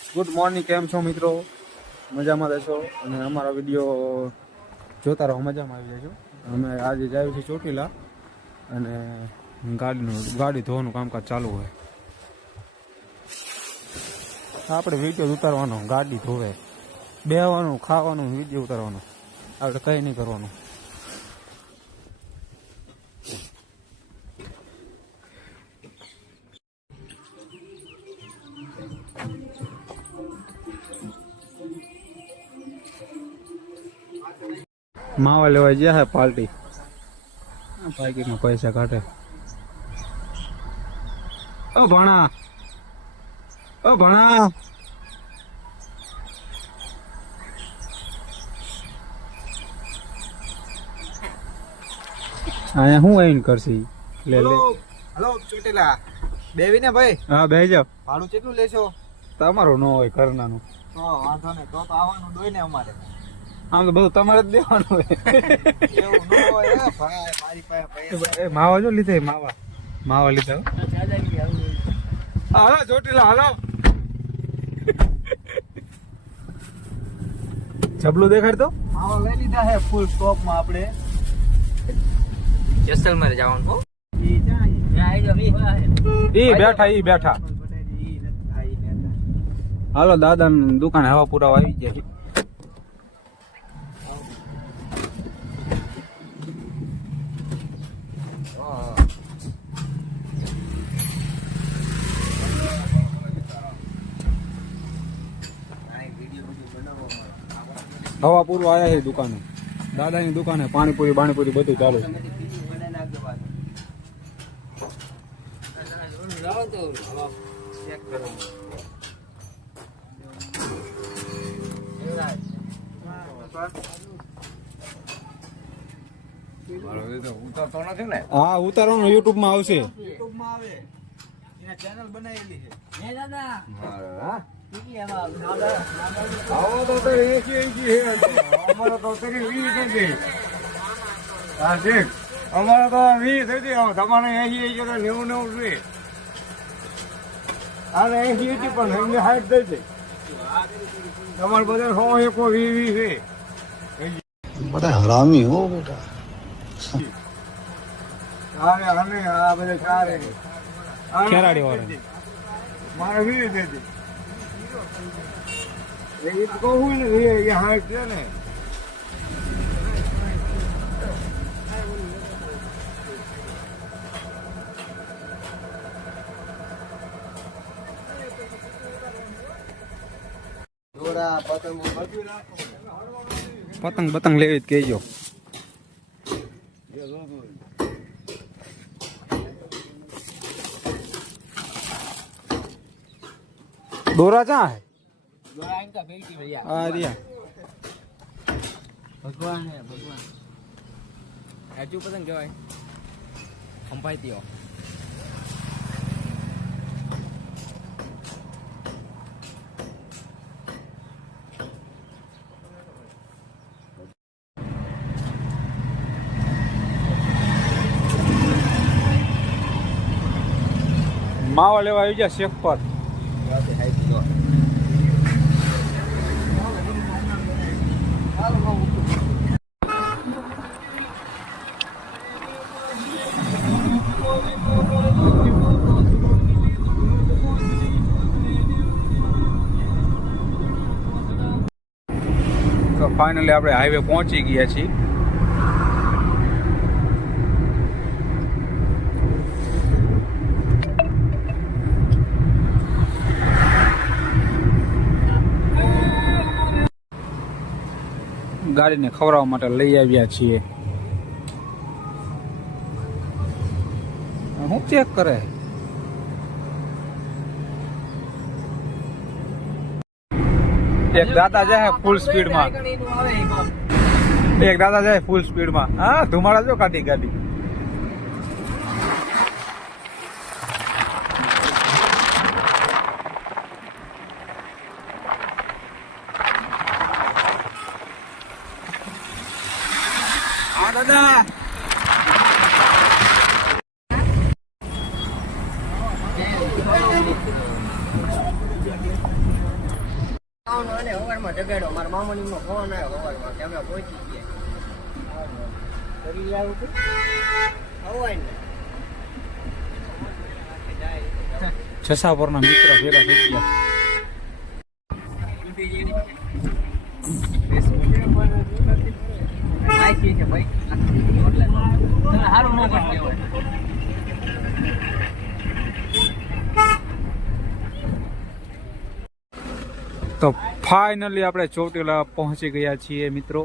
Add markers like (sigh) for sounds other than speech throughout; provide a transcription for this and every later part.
Good morning કેમ છો મિત્રો? મજામાં રહેશો? અને અમારા વીડિયો જોતા રહો, મજામાં આવી જશો અમે આજે જાય છે ચોટીલા અને ગાડીનું, ગાડી ધોવાનું કામકાજ ચાલુ હોય. આપણે વીડિયો ઉતારવાનો, ગાડી ધોવે. બેહવાનું, ખાવાનું વીડિયો ઉતારવાનો. આપણે કંઈ નહીં કરવાનું. માવા લેવા ગયા છે પાર્ટી. પાકીટમાં પૈસા કાઢે. ઓ ભણા. ઓ ભણા. અહીંયા હું આવીને કરશે? લે લે. હલો ચોટીલા. બેવી ને ભાઈ? હા બે જાવ ભાડું કેટલું લેશો? તમારું ન હોય કરનાનું તો વાંધો તો તો આવવાનું દોય ને અમારે. આમ તો બધું તમારે જ દેવાનું હોય. એવું ન હોય હે ભાઈ મારી પાસે પૈસા. એ માવા જો લીધા માવા. માવા લીધા હો. હાલો ચોટીલા હાલો. જબલું દેખાડતો? માવા લઈ લીધા હે ફૂલ સ્ટોપમાં આપણે. જેસલમેર જવાનું હો. ઈ જાય. ઈ બેઠા ઈ બેઠા. હાલો દાદા દુકાન હવા પુરાવા આવી ગયા છે હવા પૂરું આવ્યા છે દુકાને. દાદાની દુકાને પાણીપુરી બાણીપુરી બધું ચાલુ છે. ને. હા ઉતારવાનું યુટ્યુબમાં આવશે. યુટ્યુબમાં આવે. એને ચેનલ બનાવેલી છે. આવો તો તરી એસી એસી અમારો હા ઠીક અમારો તો વીસ હતી તમારે એસી એસી તો નેવું નેવું છે અને એસી એસી પણ એમને હાઈટ થઈ છે તમારે બધા સો એકો વી વી છે બધા હરામી હો બેટા. અરે અને આ બધા સારે ખેરાડી વાળા મારે વીસ હતી એ તો કહું ને એ એ હાઈટ છે ને દોરા પતંગ બધું રાખો પતંગ પતંગ લેવી જ કહેજો બેટી ભૈયા આ ભગવાન હે ભગવાન રાજુ પતંગ કહેવાય. ખંભાઈ ત્યો માવા લેવા આવી ગયા શેખ પર. ફાઇનલી આપણે હાઈવે પહોંચી ગયા છીએ. ગાડીને ખવડાવવા માટે લઈ આવ્યા છીએ. હું ચેક કરે. એક દાદા જાય ફૂલ સ્પીડમાં એક દાદા જાય ફૂલ સ્પીડમાં હા ધુમાડા જો કાઢી ગાડી હા દાદા આવવાનો અને હવારમાં મામાની ફોન આવ્યો હવારમાં કે અમે પહોંચી ગયા. કરી લાવું કે હવાય ને. જસાપરના મિત્ર ભેગા થઈ ગયા. સારું ના ફાઇનલી આપણે ચોટીલા પહોંચી ગયા છીએ મિત્રો.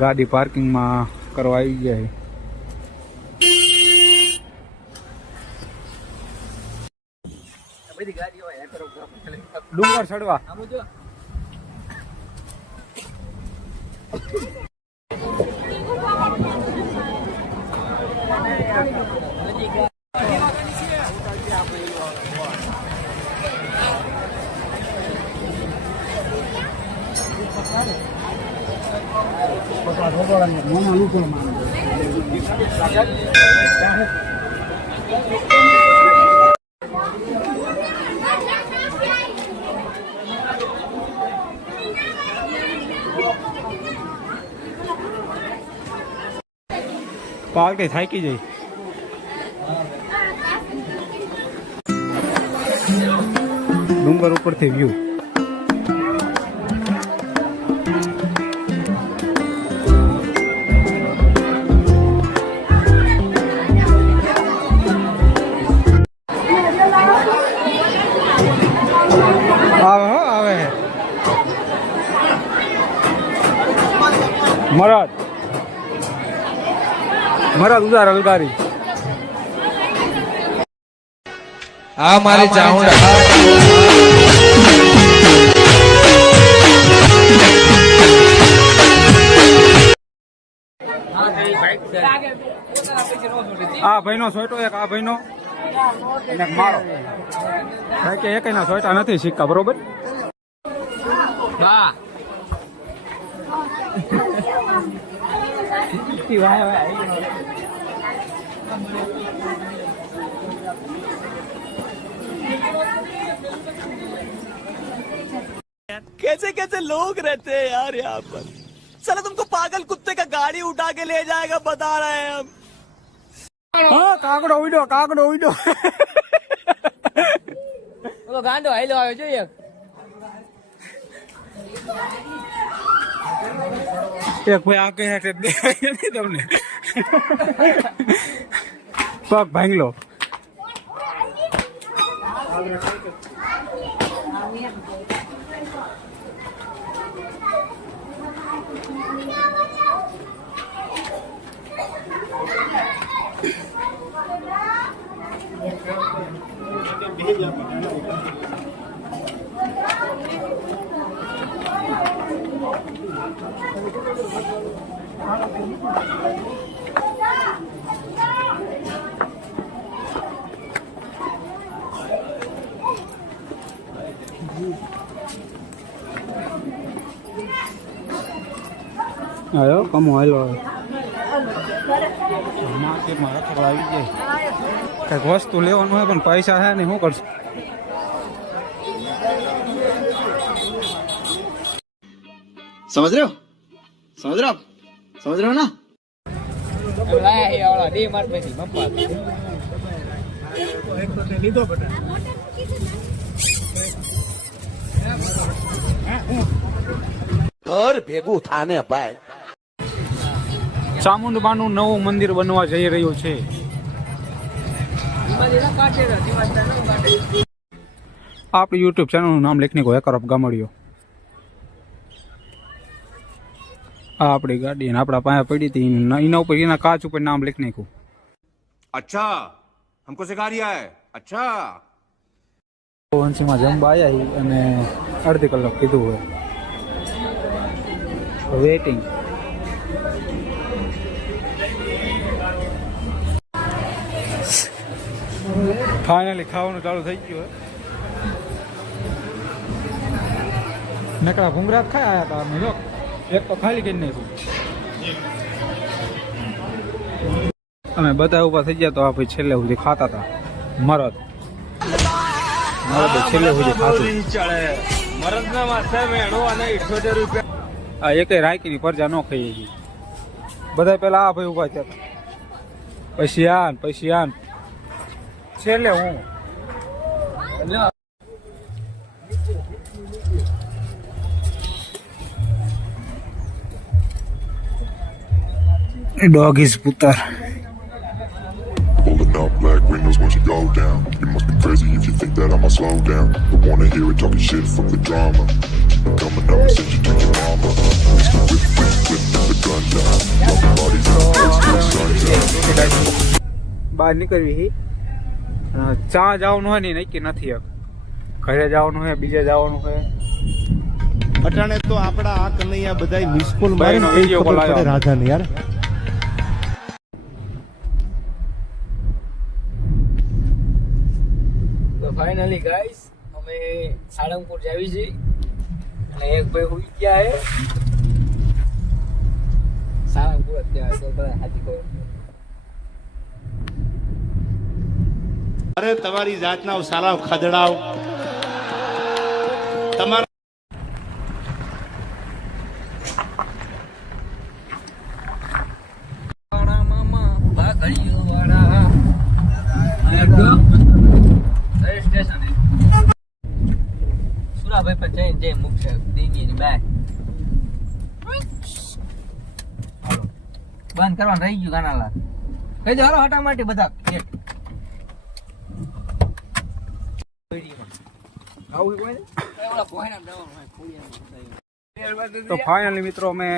ગાડી પાર્કિંગમાં કરવા આવી કરો ડુંગર ચડવા. આમ જો પાર્ટી થાકી જાય ડુંગર ઉપરથી વ્યૂ મરદ મરદ ઉદાર અલગારી. આ મારી ચાઉંડા આ ભાઈનો સોયટો એક આ ભાઈનો. અને મારો કારણ કે એકેયના સોયટા નથી સિક્કા બરોબર? હા कैसे कैसे लोग रहते हैं यार यहाँ पर साला तुमको पागल कुत्ते का गाड़ी उठा के ले जाएगा बता रहे हैं हम હા કાકડો ઉડ્યો કાકડો ઉડ્યો ઓલો ગાંડો હાઈલો આવ્યો જોઈએ એક ભાઈ આ કઈ છે દેખાય નથી તમને. પગ ભાંગલો. Ayo, kamu halo. કે કંઈક વસ્તુ લેવાનું હોય પણ પૈસા હે ને શું કરશું? સમજ રહ્યો? સમજ રહ્યો? સમજ રહ્યો ના લીધો ઘર નવું મંદિર બનવા જઈ રહ્યું છે. આપણી યુટ્યુબ ચેનલનું નામ લેખની હેકર અપ ગામડ્યો આ આપણી ગાડી અને આપણા પાસે પડી હતી. એના ઉપર એના કાચ ઉપર નામ લખી નાખ્યું. અચ્છા. હમકો સિખા રહ્યા હે અચ્છા. વંશીમાં જમવા આવ્યા અને અડધી કલાક કીધું હોય. વેટિંગ ફાઇનલી ખાવાનું ચાલુ થઈ ગયું નકરા ભૂંગરા ખાયા હતા અમે જો. એક તો ખાલી કરી નાખ્યું. અમે બધા ઊભા થઈ ગયા તો આ ભાઈ છેલ્લે સુધી ખાતા હતા. મરદ. મરદ છેલ્લે સુધી ખાતું. આ એકે રાયકીની પરજા ન ખાઈ ગઈ બધા પેલા આ ભાઈ ઊભા થયા. પછી આન પછી આન. છેલ્લે હું. Dog is putar. Pulling up black windows once you go down. You must be crazy if you think that I'ma slow down. Don't wanna hear it talking shit from the drama. Coming up and send you to your mama. It's the whip, whip, whip the gun down. Dropping bodies in the place till sundown. બહાર નીકળવી હી ચા જવાનું હોય ને નક્કી નથી એક ઘરે જવાનું હોય બીજે જવાનું હોય અટાણે તો આપણા આ કનૈયા બધા મિસકોલ મારી આવ્યો. રાધાને યાર ફાઇનલી ગાઈસ અમે સાળંગપુર જાવી છીએ. અને એક ભાઈ હુઈ ગયા હે. સાળંગપુર અત્યારે તો બધા હાથી કહો અરે તમારી જાતના સારા ખદડાવ તમારા વાળા મામા વાળા રેલ સ્ટેશન હે જઈને મૂકશે ડીંગીની બેગ બંધ કરવાનું રહી ગયું ગાનાલા કહી દો હાલો હટા માટે બધા. તો ફાઇનલી મિત્રો અમે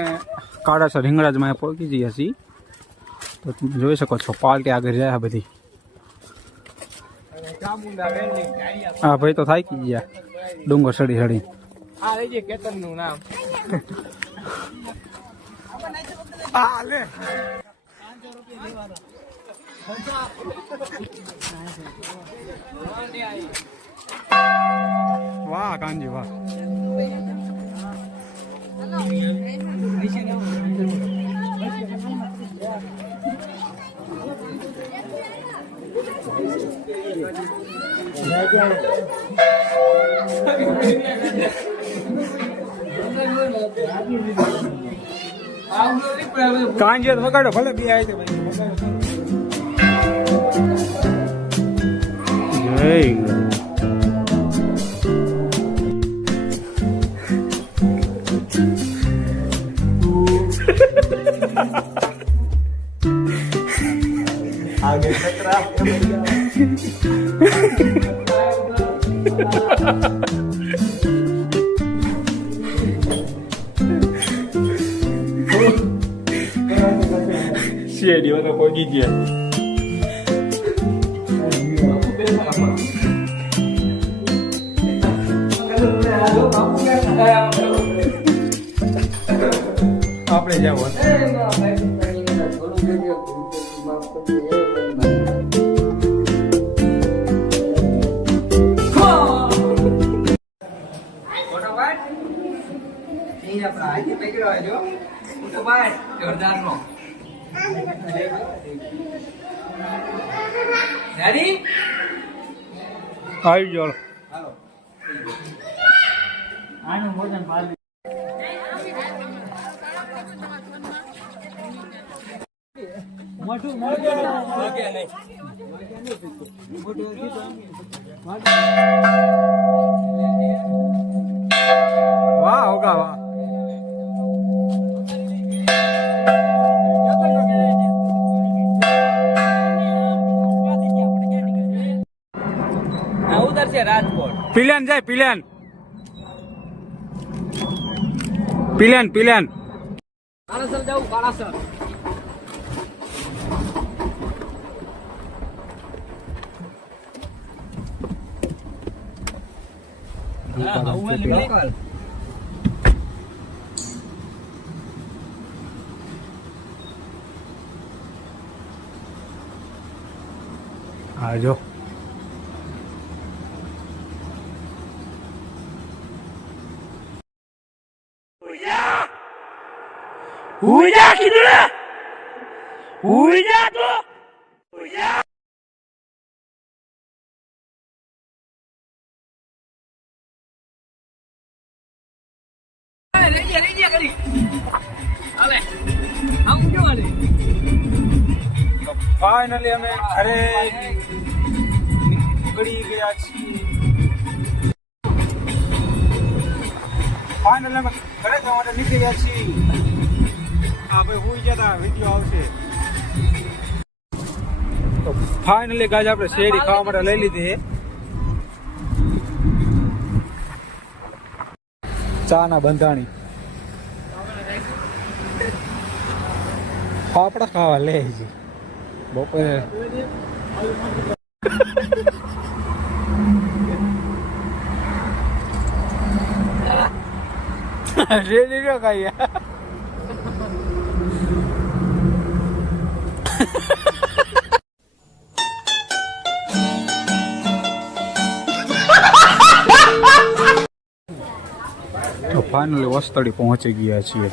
કાળાસર હિંગળાજમાં પહોંચી ગયા છીએ. તો તમે જોઈ શકો છો પાર્ટી આગળ જાય આ બધી આ ભાઈ તો થાકી ગયા. ડુંગર સડી સડી. આ લઈ જાય કેતનનું નામ વાહ કાનજી વાહ કાંજી તો વગાડો ભલે બી આવે છે ભાઈ જય શેડીઓ આપણે જવાનું ફોટો પાડ અહીં આપણા હાથી પકડ્યો હોય જો ફોટો પાડ જોરદારનો રેડી આવી જાઓ હાલો આનું પાડ મોટું મોટું ઓકે નહીં વાહ Pilihan saya pilihan. Pilihan pilihan. karasel jauh karasel Ayo. Ayo. Уйдя, кидуля! Уйдя, то! Уйдя! રેડિયા રેડિયા કરી હવે આમ કેવા ફાઇનલી અમે ઘરે નીકળી ગયા છીએ ફાઇનલ અમે ઘરે જવા માટે નીકળી ગયા છીએ હા ભાઈ જતા વીડિયો આવશે. તો ફાઇનલી ગાજ આપણે શેરી ખાવા માટે લઈ લીધી ચા ના બંધાણી. ફાફડા ખાવા લે છે. બપોરે. (laughs) રેડી ન ખાઈએ. તો ફાઇનલી વસ્તળી પહોંચી ગયા છીએ.